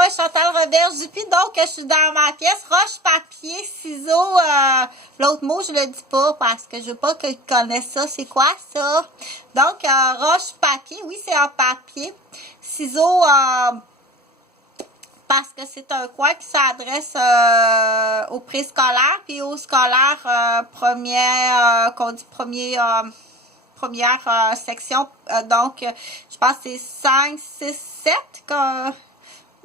moi, Chantal Robert-Dupuis. Donc, je suis dans ma pièce. Roche, papier, ciseaux. L'autre mot, je le dis pas parce que je veux pas qu'ils connaissent ça. C'est quoi ça? Donc, roche, papier. Oui, c'est en papier. Ciseaux, parce que c'est un coin qui s'adresse aux préscolaires puis aux scolaires qu'on dit première section. Donc, je pense que c'est 5, 6, 7,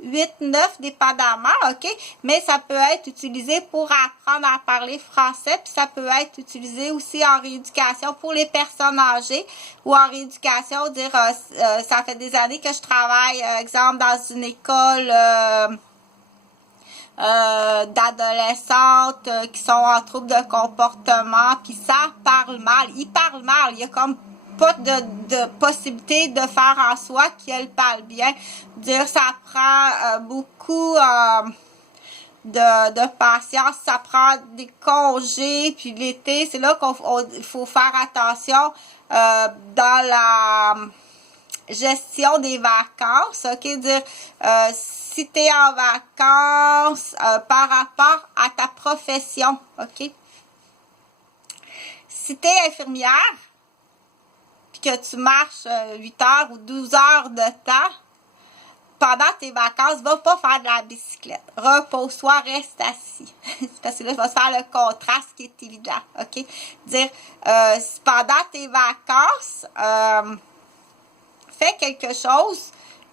8, 9 dépendamment, OK? Mais ça peut être utilisé pour apprendre à parler français, puis ça peut être utilisé aussi en rééducation pour les personnes âgées ou en rééducation, dire, ça fait des années que je travaille, exemple, dans une école d'adolescentes qui sont en trouble de comportement, puis ça parle mal. Ils parlent mal. Il y a comme pas de possibilité de faire en soi qu'elle parle bien. Dire ça prend beaucoup de patience, ça prend des congés, puis l'été, c'est là qu'il faut faire attention dans la gestion des vacances, ok, dire si tu es en vacances par rapport à ta profession, ok. Si tu es infirmière, puis que tu marches 8 heures ou 12 heures de temps, pendant tes vacances, va pas faire de la bicyclette. Repose-toi, reste assis. Parce que là, il va se faire le contraste qui est évident, ok. Dire, pendant tes vacances, fais quelque chose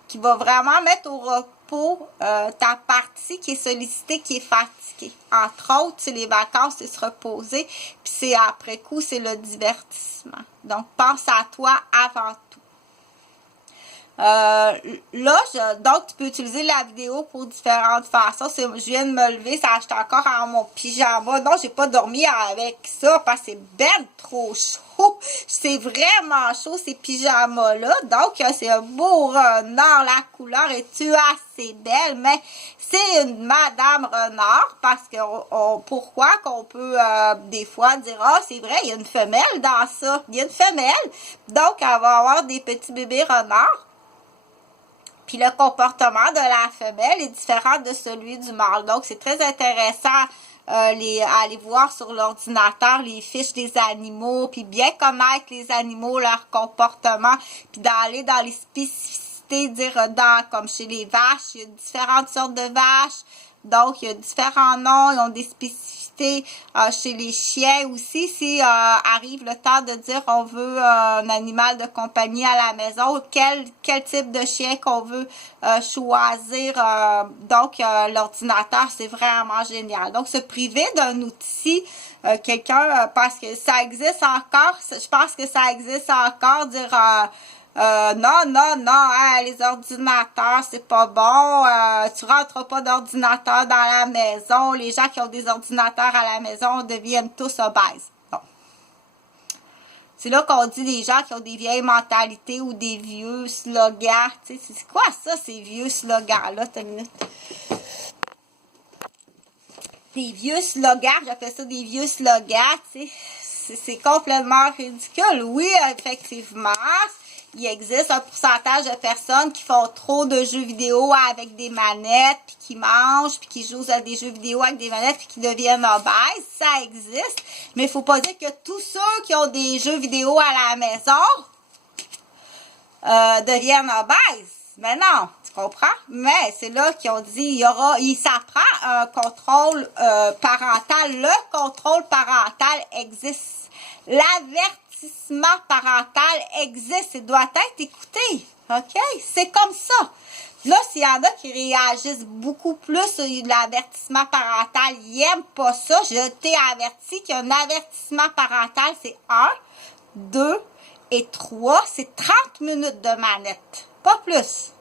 qui va vraiment mettre au repos ta partie qui est sollicitée, qui est fatiguée. Entre autres, c'est les vacances, c'est se reposer, puis c'est après coup, c'est le divertissement. Donc, pense à toi avant tout. Donc, tu peux utiliser la vidéo pour différentes façons. Je viens de me lever, ça j'étais encore en mon pyjama. Non, j'ai pas dormi avec ça parce que c'est ben trop chaud. C'est vraiment chaud, ces pyjamas-là. Donc, c'est un beau renard. La couleur est-tu assez belle? Mais c'est une Madame Renard parce que pourquoi qu'on peut des fois dire, ah, c'est vrai, il y a une femelle dans ça. Il y a une femelle. Donc, elle va avoir des petits bébés renards. Puis le comportement de la femelle est différent de celui du mâle. Donc, c'est très intéressant à aller voir sur l'ordinateur les fiches des animaux, puis bien connaître les animaux, leur comportement, puis d'aller dans les spécificités, dire comme chez les vaches, il y a différentes sortes de vaches. Donc, il y a différents noms, ils ont des spécificités chez les chiens aussi. Si arrive le temps de dire on veut un animal de compagnie à la maison, quel type de chien qu'on veut choisir. Donc, l'ordinateur, c'est vraiment génial. Donc, se priver d'un outil, parce que ça existe encore, je pense que ça existe encore, dire... non, les ordinateurs, c'est pas bon, tu rentres pas d'ordinateur dans la maison, les gens qui ont des ordinateurs à la maison deviennent tous obèses. Bon. C'est là qu'on dit des gens qui ont des vieilles mentalités ou des vieux slogans, tu sais, c'est quoi ça, ces vieux slogans-là, t'as une minute? Des vieux slogans, j'appelle ça des vieux slogans, tu sais, c'est complètement ridicule. Oui, effectivement, il existe un pourcentage de personnes qui font trop de jeux vidéo avec des manettes, puis qui mangent, puis qui jouent à des jeux vidéo avec des manettes, puis qui deviennent obèses. Ça existe. Mais il ne faut pas dire que tous ceux qui ont des jeux vidéo à la maison deviennent obèses. Mais non, tu comprends? Mais c'est là qu'ils ont dit, ça prend un contrôle parental. Le contrôle parental existe. L'avertissement parental existe et doit être écouté. OK? C'est comme ça. Là, s'il y en a qui réagissent beaucoup plus sur l'avertissement parental, ils n'aiment pas ça. Je t'ai averti qu'il y a un avertissement parental, c'est 1, 2 et 3. C'est 30 minutes de manette. Pas plus.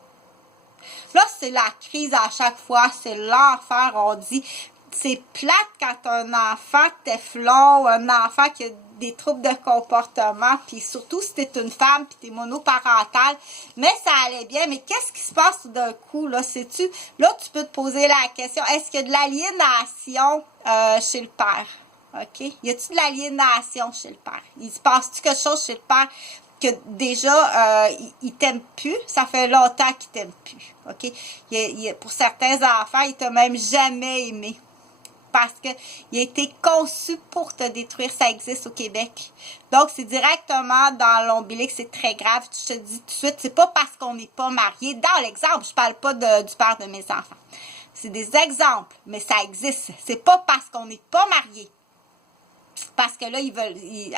Là, c'est la crise à chaque fois. C'est l'enfer, on dit. C'est plate quand un enfant téflon, un enfant qui a des troubles de comportement, puis surtout si t'es une femme, puis t'es monoparentale, mais ça allait bien, mais qu'est-ce qui se passe tout d'un coup, là, sais-tu? Là, tu peux te poser la question, est-ce qu'il y a de l'aliénation chez le père? OK? Y a-t-il de l'aliénation chez le père? Il se passe-tu quelque chose chez le père? que déjà, il t'aime plus, ça fait longtemps qu'il t'aime plus, OK? Pour certains enfants, il t'a même jamais aimé. Parce qu'il a été conçu pour te détruire. Ça existe au Québec. Donc, c'est directement dans l'ombilic. C'est très grave. Je te dis tout de suite, c'est pas parce qu'on n'est pas marié. Dans l'exemple, je parle pas du père de mes enfants. C'est des exemples, mais ça existe. C'est pas parce qu'on n'est pas marié. Parce que là,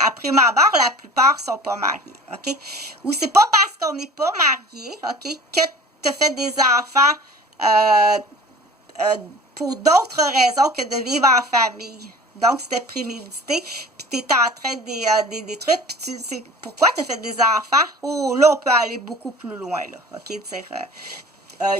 après ma barre, la plupart sont pas mariés, OK? Ou c'est pas parce qu'on n'est pas marié, OK, que tu as fait des enfants pour d'autres raisons que de vivre en famille. Donc, c'était prémédité, puis tu étais en train de les détruire, puis tu sais pourquoi tu as fait des enfants? Oh, là, on peut aller beaucoup plus loin, là, OK? Dire,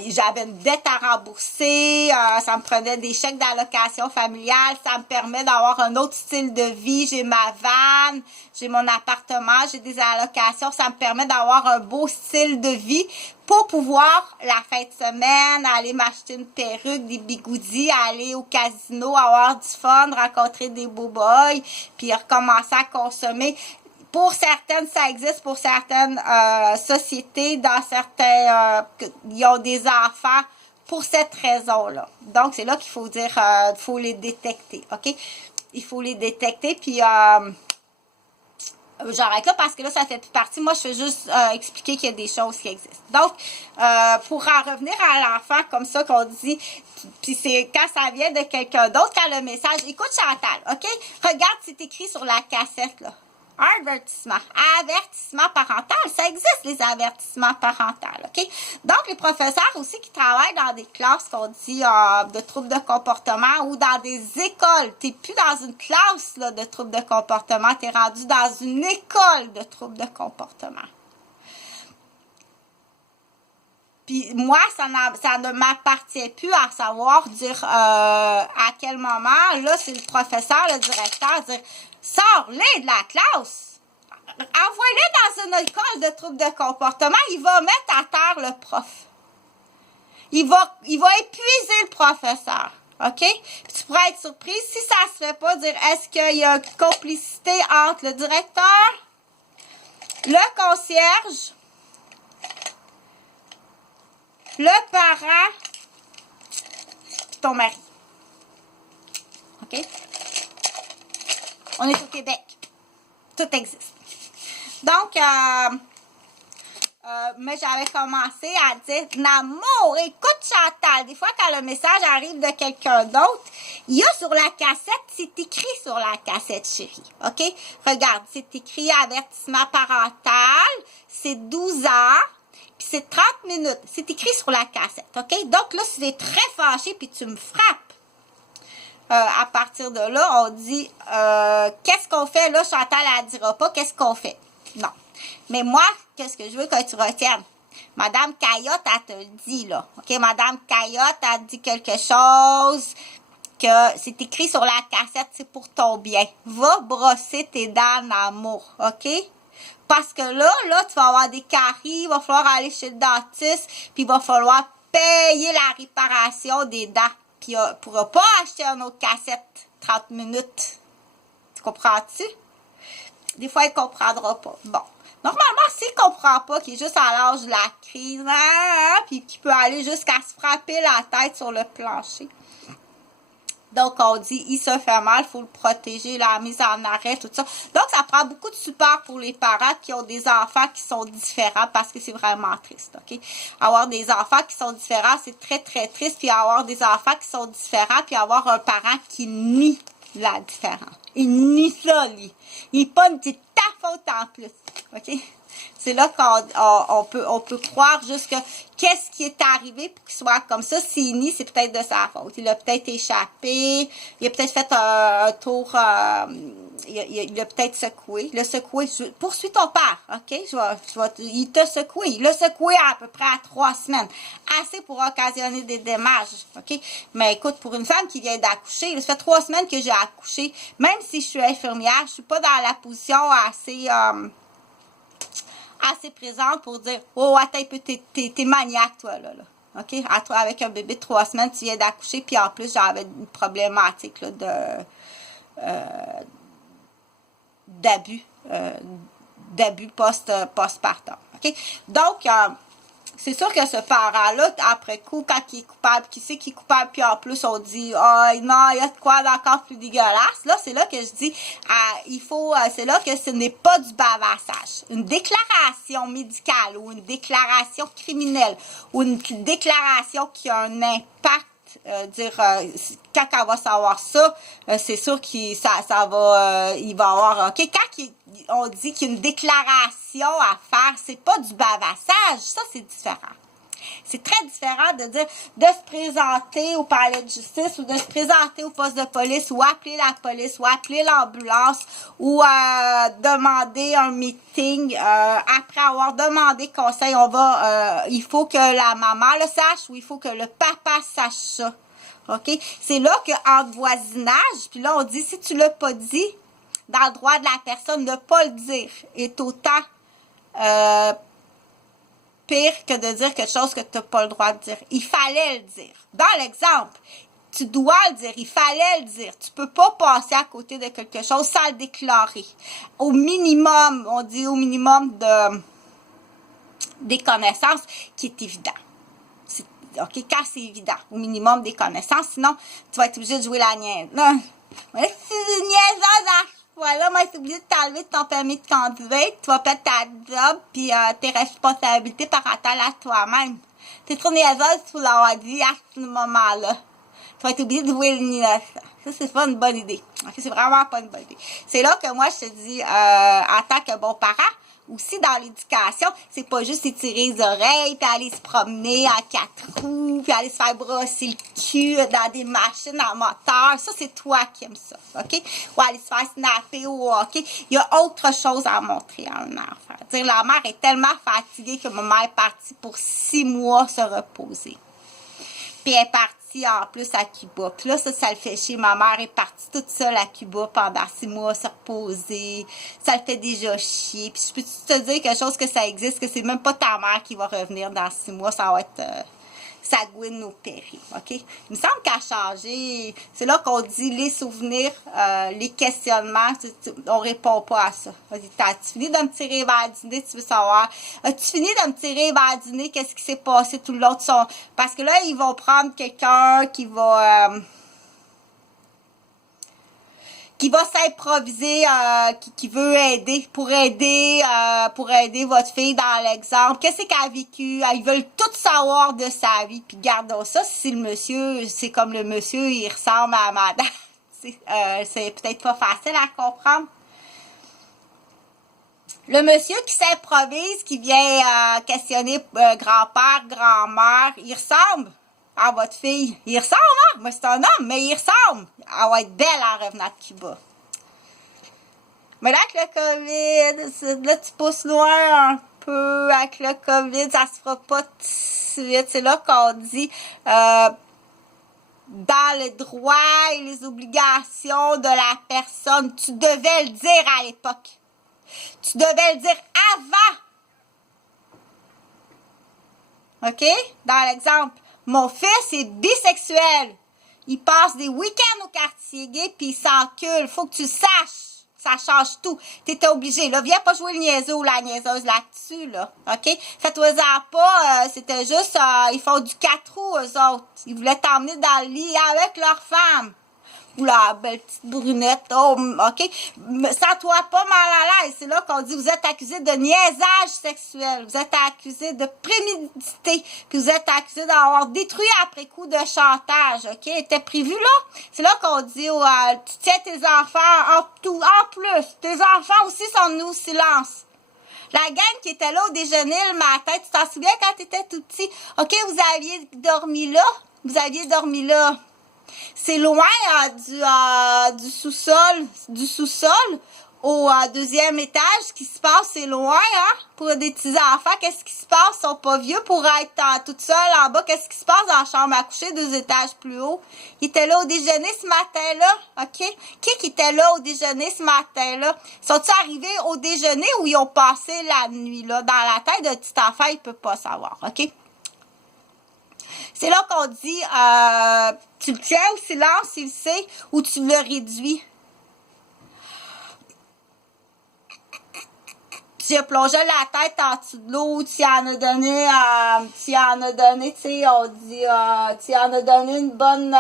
j'avais une dette à rembourser, ça me prenait des chèques d'allocation familiale, ça me permet d'avoir un autre style de vie, j'ai ma vanne, j'ai mon appartement, j'ai des allocations, ça me permet d'avoir un beau style de vie pour pouvoir, la fin de semaine, aller m'acheter une perruque, des bigoudis, aller au casino, avoir du fun, rencontrer des beaux boys, puis recommencer à consommer. Pour certaines, ça existe, pour certaines sociétés, dans certains, ils ont des enfants pour cette raison-là. Donc, c'est là qu'il faut dire, il faut les détecter, OK? Il faut les détecter, puis j'arrête là parce que là, ça fait plus partie. Moi, je fais juste expliquer qu'il y a des choses qui existent. Donc, pour en revenir à l'enfant, comme ça qu'on dit, puis c'est quand ça vient de quelqu'un d'autre, quand le message, écoute Chantal, OK? Regarde, c'est écrit sur la cassette, là. Avertissement. Avertissement parental. Ça existe, les avertissements parentaux, OK? Donc, les professeurs aussi qui travaillent dans des classes qu'on dit de troubles de comportement ou dans des écoles. Tu n'es plus dans une classe là, de troubles de comportement. Tu es rendu dans une école de troubles de comportement. Puis moi, ça ne m'appartient plus à savoir dire à quel moment, là, c'est le professeur, le directeur, dire sors-les de la classe, envoie-les dans une école de troubles de comportement, il va mettre à terre le prof. Il va épuiser le professeur. OK? Puis tu pourrais être surprise si ça se fait pas, dire est-ce qu'il y a une complicité entre le directeur, le concierge, le parent et ton mari. OK? On est au Québec. Tout existe. Donc, mais j'avais commencé à dire l'amour, écoute Chantal, des fois quand le message arrive de quelqu'un d'autre, il y a sur la cassette, c'est écrit sur la cassette, chérie. OK? Regarde, c'est écrit avertissement parental, c'est 12 ans. Puis c'est 30 minutes. C'est écrit sur la cassette, OK? Donc là, si tu es très fâché puis tu me frappes, à partir de là, on dit, qu'est-ce qu'on fait? Là, Chantal, elle ne dira pas qu'est-ce qu'on fait. Non. Mais moi, qu'est-ce que je veux que tu retiennes? Madame Caillotte, elle te le dit, là. OK? Madame Caillotte, elle dit quelque chose que c'est écrit sur la cassette, c'est pour ton bien. Va brosser tes dents en amour, OK? Parce que là, tu vas avoir des caries, il va falloir aller chez le dentiste, puis il va falloir payer la réparation des dents. Puis il ne pourra pas acheter une autre cassette 30 minutes. Tu comprends-tu? Des fois, il ne comprendra pas. Bon. Normalement, s'il ne comprend pas, qu'il est juste à l'âge de la crise, puis qu'il peut aller jusqu'à se frapper la tête sur le plancher. Donc, on dit, il se fait mal, il faut le protéger, la mise en arrêt, tout ça. Donc, ça prend beaucoup de support pour les parents qui ont des enfants qui sont différents parce que c'est vraiment triste, OK? Avoir des enfants qui sont différents, c'est très, très triste. Puis avoir des enfants qui sont différents, puis avoir un parent qui nie la différence. Il nie ça, lui. Il pas c'est ta faute en plus, OK? C'est là qu'on peut croire juste que qu'est-ce qui est arrivé pour qu'il soit comme ça. S'il nie, c'est peut-être de sa faute. Il a peut-être échappé, il a peut-être fait un tour, il a peut-être secoué. Il a secoué, poursuis ton père, OK? Il t'a secoué. Il l'a secoué à peu près à 3 semaines. Assez pour occasionner des dommages, OK? Mais écoute, pour une femme qui vient d'accoucher, ça fait 3 semaines que j'ai accouché. Même si je suis infirmière, je suis pas dans la position assez présente pour dire « Oh, attends un peu, t'es maniaque, toi, là. » OK? À toi, avec un bébé de 3 semaines, tu viens d'accoucher, puis en plus, j'avais une problématique là, d'abus d'abus postpartum. OK? Donc, c'est sûr que ce parent-là, après coup, quand il est coupable, qui sait qu'il est coupable, puis en plus, on dit, oh, non, il y a de quoi d'encore plus dégueulasse. Là, c'est là que je dis, c'est là que ce n'est pas du bavassage. Une déclaration médicale ou une déclaration criminelle ou une déclaration qui a un impact, quand elle va savoir ça, c'est sûr qu'il il va avoir, OK, quand on dit qu'il y a une déclaration à faire, c'est pas du bavassage, ça c'est différent. C'est très différent de dire de se présenter au palais de justice ou de se présenter au poste de police ou appeler la police ou appeler l'ambulance ou demander un meeting après avoir demandé conseil. Il faut que la maman le sache ou il faut que le papa sache ça. OK? C'est là qu'en voisinage, puis là on dit si tu l'as pas dit, dans le droit de la personne, ne pas le dire est autant pire que de dire quelque chose que tu n'as pas le droit de dire. Il fallait le dire. Dans l'exemple, tu dois le dire. Il fallait le dire. Tu peux pas passer à côté de quelque chose sans le déclarer. Au minimum, on dit au minimum des connaissances qui est évident. OK, quand c'est évident, au minimum des connaissances, sinon, tu vas être obligé de jouer la niaise. Non, mais si une niaiseuse voilà, moi, tu es obligé de t'enlever ton permis de conduire, tu vas perdre ta job, puis tes responsabilités parentales à toi-même. T'es trop niaiseuse, tu l'avoir dit à ce moment-là. Tu vas être obligé de jouer le niaise. Ça, c'est pas une bonne idée. Okay, c'est vraiment pas une bonne idée. C'est là que moi, je te dis, en tant que bon parent, aussi dans l'éducation, c'est pas juste étirer les oreilles, puis aller se promener en 4 roues, puis aller se faire brosser le cul dans des machines à moteur. Ça, c'est toi qui aimes ça, OK? Ou aller se faire snapper au hockey. Il y a autre chose à montrer à un enfant. Dire, la mère est tellement fatiguée que maman est partie pour 6 mois se reposer. Puis elle est partie en plus à Cuba. Puis là, ça le fait chier. Ma mère est partie toute seule à Cuba pendant 6 mois, se reposer. Ça le fait déjà chier. Puis je peux te dire quelque chose que ça existe, que c'est même pas ta mère qui va revenir dans 6 mois. Ça va être Sagouine au Péri. OK? Il me semble qu'à changer, c'est là qu'on dit les souvenirs, les questionnements, on répond pas à ça. As-tu fini de me tirer vers le dîner, tu veux savoir? As-tu fini de me tirer vers le dîner, qu'est-ce qui s'est passé tout le long de son... Parce que là, ils vont prendre quelqu'un qui va s'improviser, qui veut aider, pour aider votre fille dans l'exemple. Qu'est-ce qu'elle a vécu? Ils veulent tout savoir de sa vie. Puis gardons ça, si le monsieur, c'est comme le monsieur, il ressemble à madame. C'est peut-être pas facile à comprendre. Le monsieur qui s'improvise, qui vient questionner grand-père, grand-mère, il ressemble à votre fille. Il ressemble, hein? Moi, c'est un homme, mais il ressemble. Elle va être belle en revenant de Cuba. Mais là, avec le COVID, là, tu pousses loin un peu. Avec le COVID, ça se fera pas tout de suite. C'est là qu'on dit, dans le droit et les obligations de la personne, tu devais le dire à l'époque. Tu devais le dire avant. OK? Dans l'exemple. Mon fils est bisexuel. Il passe des week-ends au quartier gay puis il s'encule. Faut que tu le saches. Ça change tout. T'étais obligé. Là, viens pas jouer le niaiseux ou la niaiseuse là-dessus, là. OK? Faites-toi-en pas. C'était juste, ils font du 4 roues, eux autres. Ils voulaient t'emmener dans le lit avec leur femme. Ou la belle petite brunette, oh, OK? Sens-toi pas mal à l'aise. C'est là qu'on dit, vous êtes accusé de niaisage sexuel. Vous êtes accusé de prémédité. Puis vous êtes accusé d'avoir détruit après coup de chantage, OK? Était prévu, là? C'est là qu'on dit, tu tiens tes enfants en plus. Tes enfants aussi sont venus au silence. La gang qui était là au déjeuner le matin, tu t'en souviens quand tu étais tout petit? OK, vous aviez dormi là? Vous aviez dormi là. C'est loin du sous-sol au deuxième étage. Ce qui se passe, c'est loin, hein? Pour des petits enfants, qu'est-ce qui se passe? Ils sont pas vieux pour être toute seule en bas. Qu'est-ce qui se passe dans la chambre à coucher 2 étages plus haut? Ils étaient là au déjeuner ce matin-là, OK? Qui était là au déjeuner ce matin-là? Sont-ils arrivés au déjeuner ou ils ont passé la nuit, là? Dans la tête d'un petit enfant, il peut pas savoir, OK? C'est là qu'on dit, tu le tiens au silence, il sait, ou tu le réduis. tu as plongé la tête en dessous de l'eau, tu en as donné, tu sais, on dit, tu en as donné une bonne,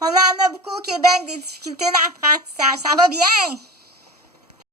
on en a beaucoup au Québec, des difficultés d'apprentissage. Ça va bien?